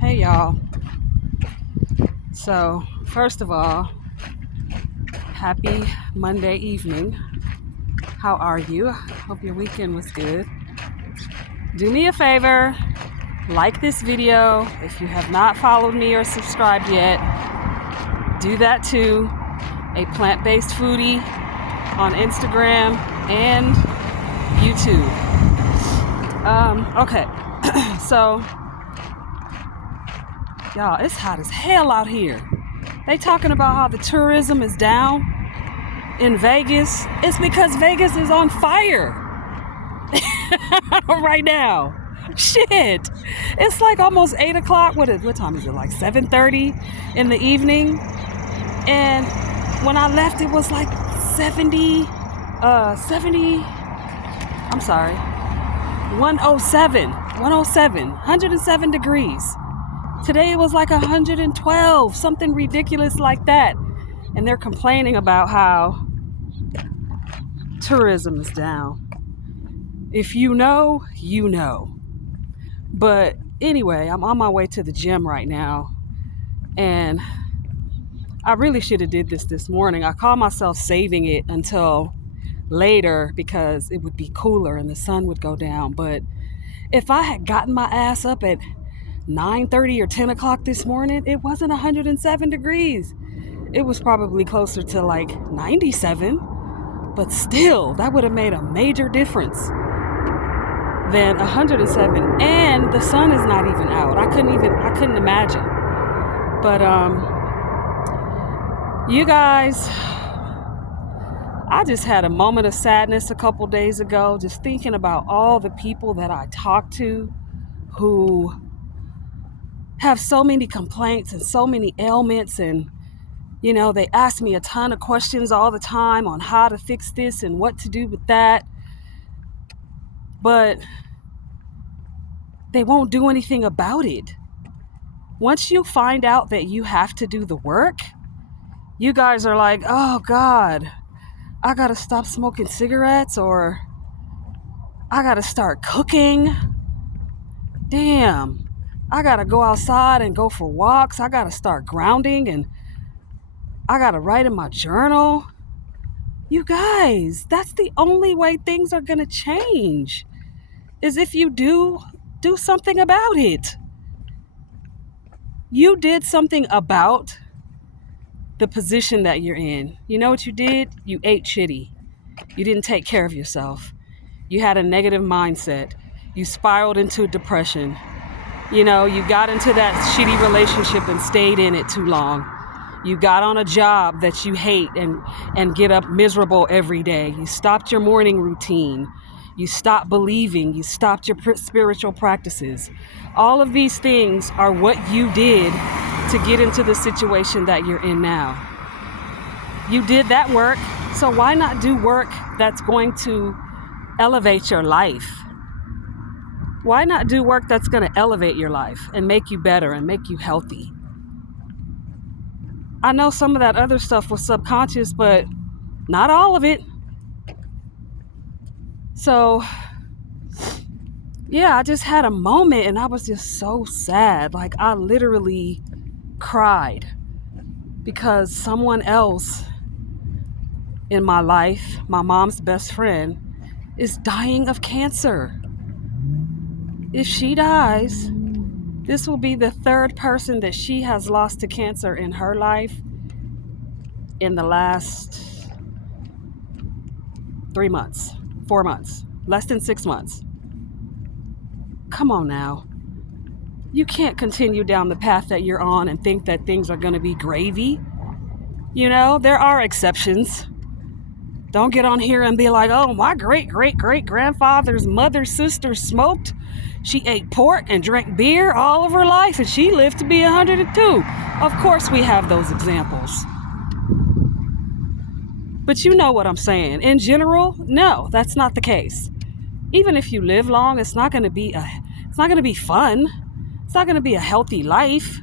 Hey y'all. So, first of all, happy Monday evening. How are you? Hope your weekend was good. Do me a favor, like this video. If you have not followed me or subscribed yet, do that too. A plant-based foodie on Instagram and YouTube. Okay. So, y'all, it's hot as hell out here. They talking about how the tourism is down in Vegas. It's because Vegas is on fire right now. Shit. It's like almost 8 o'clock. What time is it? Like 7:30 in the evening. And when I left, it was like 107 degrees. Today it was like 112, something ridiculous like that. And they're complaining about how tourism is down. If you know, you know. But anyway, I'm on my way to the gym right now. And I really should have did this morning. I called myself saving it until later because it would be cooler and the sun would go down. But if I had gotten my ass up at 9:30 or 10 o'clock this morning, it wasn't 107 degrees. It was probably closer to like 97, but still, that would have made a major difference than 107. And the sun is not even out. I couldn't imagine. But you guys, I just had a moment of sadness a couple days ago, just thinking about all the people that I talked to who have so many complaints and so many ailments, and you know, they ask me a ton of questions all the time on how to fix this and what to do with that, but they won't do anything about it. Once you find out that you have to do the work, you guys are like, oh God, I gotta stop smoking cigarettes, or I gotta start cooking. Damn, I gotta go outside and go for walks. I gotta start grounding, and I gotta write in my journal. You guys, that's the only way things are gonna change, is if you do something about it. You did something about the position that you're in. You know what you did? You ate shitty. You didn't take care of yourself. You had a negative mindset. You spiraled into depression. You know, you got into that shitty relationship and stayed in it too long. You got on a job that you hate and get up miserable every day. You stopped your morning routine. You stopped believing. You stopped your spiritual practices. All of these things are what you did to get into the situation that you're in now. You did that work, so why not do work that's going to elevate your life? Why not do work that's going to elevate your life and make you better and make you healthy? I know some of that other stuff was subconscious, but not all of it. So, yeah, I just had a moment and I was just so sad. Like, I literally cried because someone else in my life, my mom's best friend, is dying of cancer. If she dies, this will be the third person that she has lost to cancer in her life in the last 3 months, 4 months, less than 6 months. Come on now. You can't continue down the path that you're on and think that things are going to be gravy. You know, there are exceptions. Don't get on here and be like, oh, my great-great-great-grandfather's mother's sister smoked. She ate pork and drank beer all of her life, and she lived to be 102. Of course we have those examples. But you know what I'm saying. In general, no, that's not the case. Even if you live long, it's not going to be fun. It's not going to be a healthy life.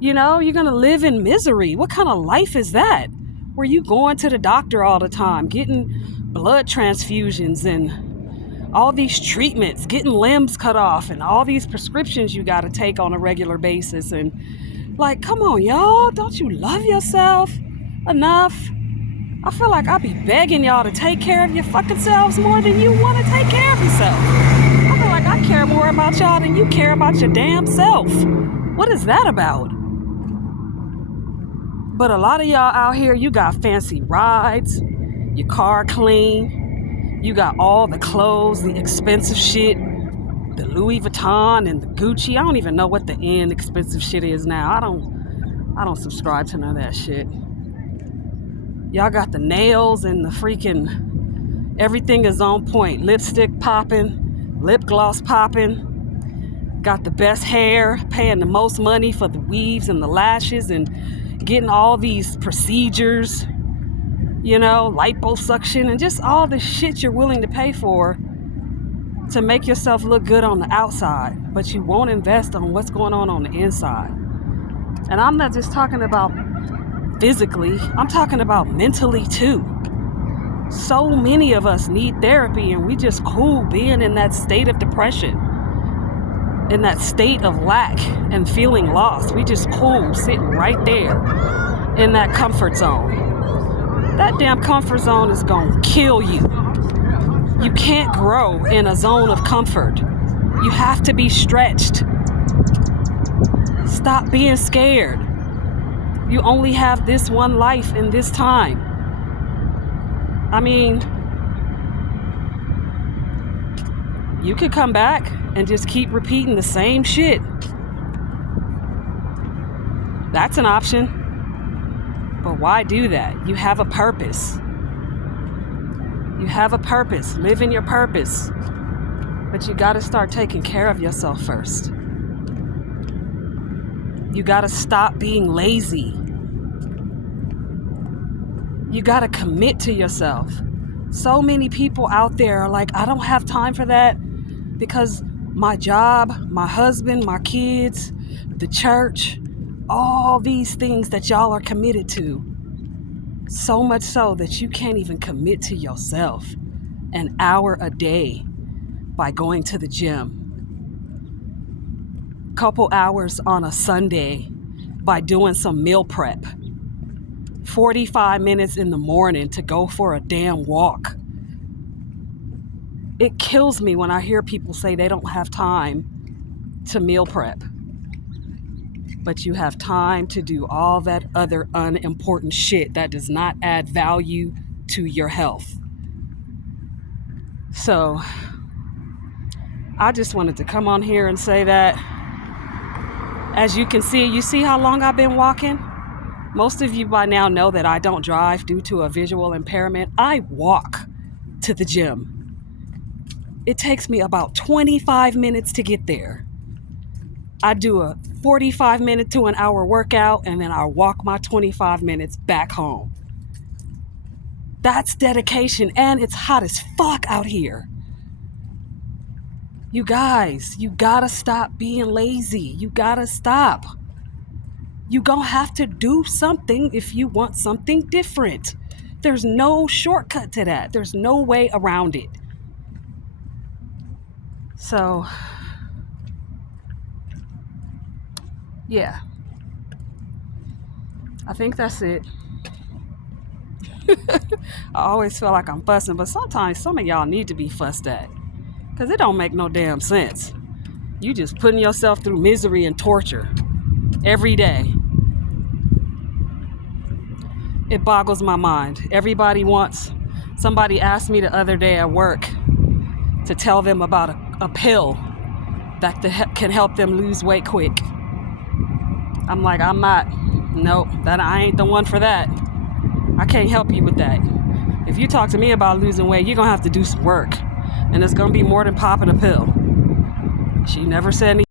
You know, you're going to live in misery. What kind of life is that? Where you going to the doctor all the time, getting blood transfusions and all these treatments, getting limbs cut off, and all these prescriptions you got to take on a regular basis. And like, come on, y'all, don't you love yourself enough? I feel like I be begging y'all to take care of your fucking selves more than you want to take care of yourself. I feel like I care more about y'all than you care about your damn self. What is that about? But a lot of y'all out here, you got fancy rides, your car clean, you got all the clothes, the expensive shit, the Louis Vuitton and the Gucci. I don't even know what the inexpensive shit is now. I don't subscribe to none of that shit. Y'all got the nails and the freaking, everything is on point. Lipstick popping, lip gloss popping. Got the best hair, paying the most money for the weaves and the lashes and getting all these procedures, you know, liposuction and just all the shit you're willing to pay for to make yourself look good on the outside, but you won't invest on what's going on the inside. And I'm not just talking about physically, I'm talking about mentally too. So many of us need therapy, and we just cool being in that state of depression, in that state of lack and feeling lost. We just cool sitting right there in that comfort zone. That damn comfort zone is gonna kill you. You can't grow in a zone of comfort. You have to be stretched. Stop being scared. You only have this one life in this time. I mean, you could come back and just keep repeating the same shit. That's an option. But why do that? You have a purpose. You have a purpose. Live in your purpose. But you got to start taking care of yourself first. You got to stop being lazy. You got to commit to yourself. So many people out there are like, I don't have time for that because my job, my husband, my kids, the church, all these things that y'all are committed to. So much so that you can't even commit to yourself an hour a day by going to the gym. Couple hours on a Sunday by doing some meal prep. 45 minutes in the morning to go for a damn walk. It kills me when I hear people say they don't have time to meal prep. But you have time to do all that other unimportant shit that does not add value to your health. So, I just wanted to come on here and say that, as you can see, you see how long I've been walking? Most of you by now know that I don't drive due to a visual impairment. I walk to the gym. It takes me about 25 minutes to get there. I do a 45-minute to an hour workout, and then I walk my 25 minutes back home. That's dedication, and it's hot as fuck out here. You guys, you gotta stop being lazy. You gotta stop. You gonna have to do something if you want something different. There's no shortcut to that. There's no way around it. So, yeah. I think that's it. I always feel like I'm fussing, but sometimes some of y'all need to be fussed at. Because it don't make no damn sense. You just putting yourself through misery and torture every day. It boggles my mind. Somebody asked me the other day at work to tell them about a pill that can help them lose weight quick. I'm like, nope, I ain't the one for that. I can't help you with that. If you talk to me about losing weight, you're going to have to do some work. And it's going to be more than popping a pill. She never said anything.